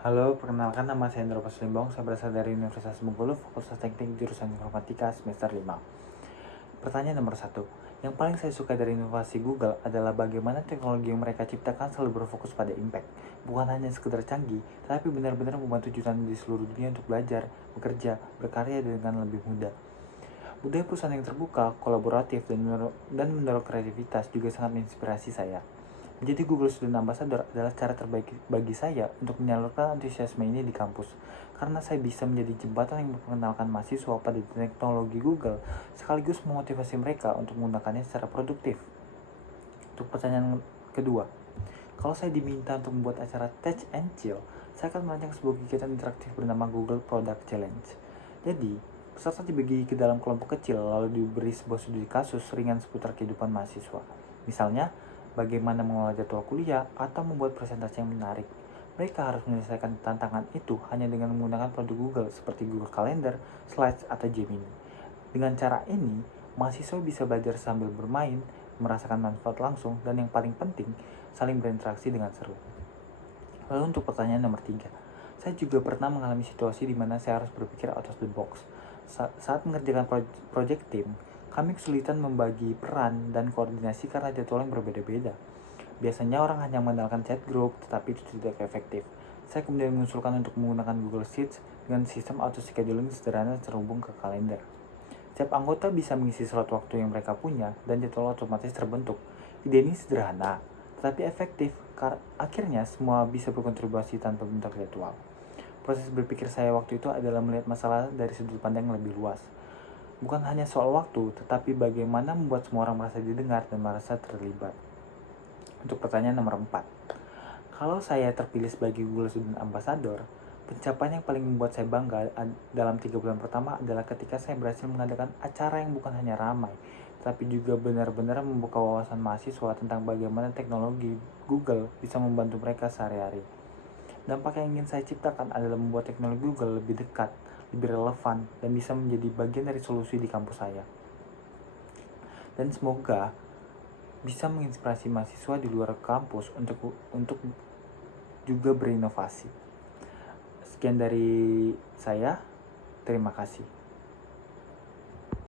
Halo, perkenalkan nama saya Indro Paslimbong. Saya berasal dari Universitas Bengkulu, Fakultas Teknik jurusan Informatika semester 5. Pertanyaan nomor 1. Yang paling saya suka dari inovasi Google adalah bagaimana teknologi yang mereka ciptakan selalu berfokus pada impact. Bukan hanya sekedar canggih, tapi benar-benar membantu jutaan di seluruh dunia untuk belajar, bekerja, berkarya dengan lebih mudah. Budaya perusahaan yang terbuka, kolaboratif, dan mendorong kreativitas juga sangat menginspirasi saya. Menjadi Google Student Ambassador adalah cara terbaik bagi saya untuk menyalurkan antusiasme ini di kampus, karena saya bisa menjadi jembatan yang memperkenalkan mahasiswa pada teknologi Google, sekaligus memotivasi mereka untuk menggunakannya secara produktif. Untuk pertanyaan kedua, kalau saya diminta untuk membuat acara Touch and Chill, saya akan merancang sebuah kegiatan interaktif bernama Google Product Challenge. Jadi, peserta dibagi ke dalam kelompok kecil lalu diberi sebuah studi kasus ringan seputar kehidupan mahasiswa. Misalnya, bagaimana mengelola jadwal kuliah atau membuat presentasi yang menarik. Mereka harus menyelesaikan tantangan itu hanya dengan menggunakan produk Google seperti Google Calendar, Slides, atau Gemini. Dengan cara ini, mahasiswa bisa belajar sambil bermain, merasakan manfaat langsung, dan yang paling penting, saling berinteraksi dengan seru. Lalu untuk pertanyaan nomor 3, saya juga pernah mengalami situasi di mana saya harus berpikir out of the box. Saat mengerjakan project team, kami kesulitan membagi peran dan koordinasi karena jadwal yang berbeda-beda. Biasanya orang hanya mengandalkan chat group, tetapi itu tidak efektif. Saya kemudian mengusulkan untuk menggunakan Google Sheets dengan sistem auto scheduling sederhana terhubung ke kalender. Setiap anggota bisa mengisi slot waktu yang mereka punya dan jadwal otomatis terbentuk. Ide ini sederhana, tetapi efektif karena akhirnya semua bisa berkontribusi tanpa bentuk jadwal. Proses berpikir saya waktu itu adalah melihat masalah dari sudut pandang yang lebih luas. Bukan hanya soal waktu, tetapi bagaimana membuat semua orang merasa didengar dan merasa terlibat. Untuk pertanyaan nomor 4. Kalau saya terpilih sebagai Google Student Ambassador, pencapaian yang paling membuat saya bangga dalam 3 bulan pertama adalah ketika saya berhasil mengadakan acara yang bukan hanya ramai, tapi juga benar-benar membuka wawasan mahasiswa tentang bagaimana teknologi Google bisa membantu mereka sehari-hari. Dampak yang ingin saya ciptakan adalah membuat teknologi Google lebih dekat, lebih relevan, dan bisa menjadi bagian dari solusi di kampus saya. Dan semoga bisa menginspirasi mahasiswa di luar kampus untuk juga berinovasi. Sekian dari saya, terima kasih.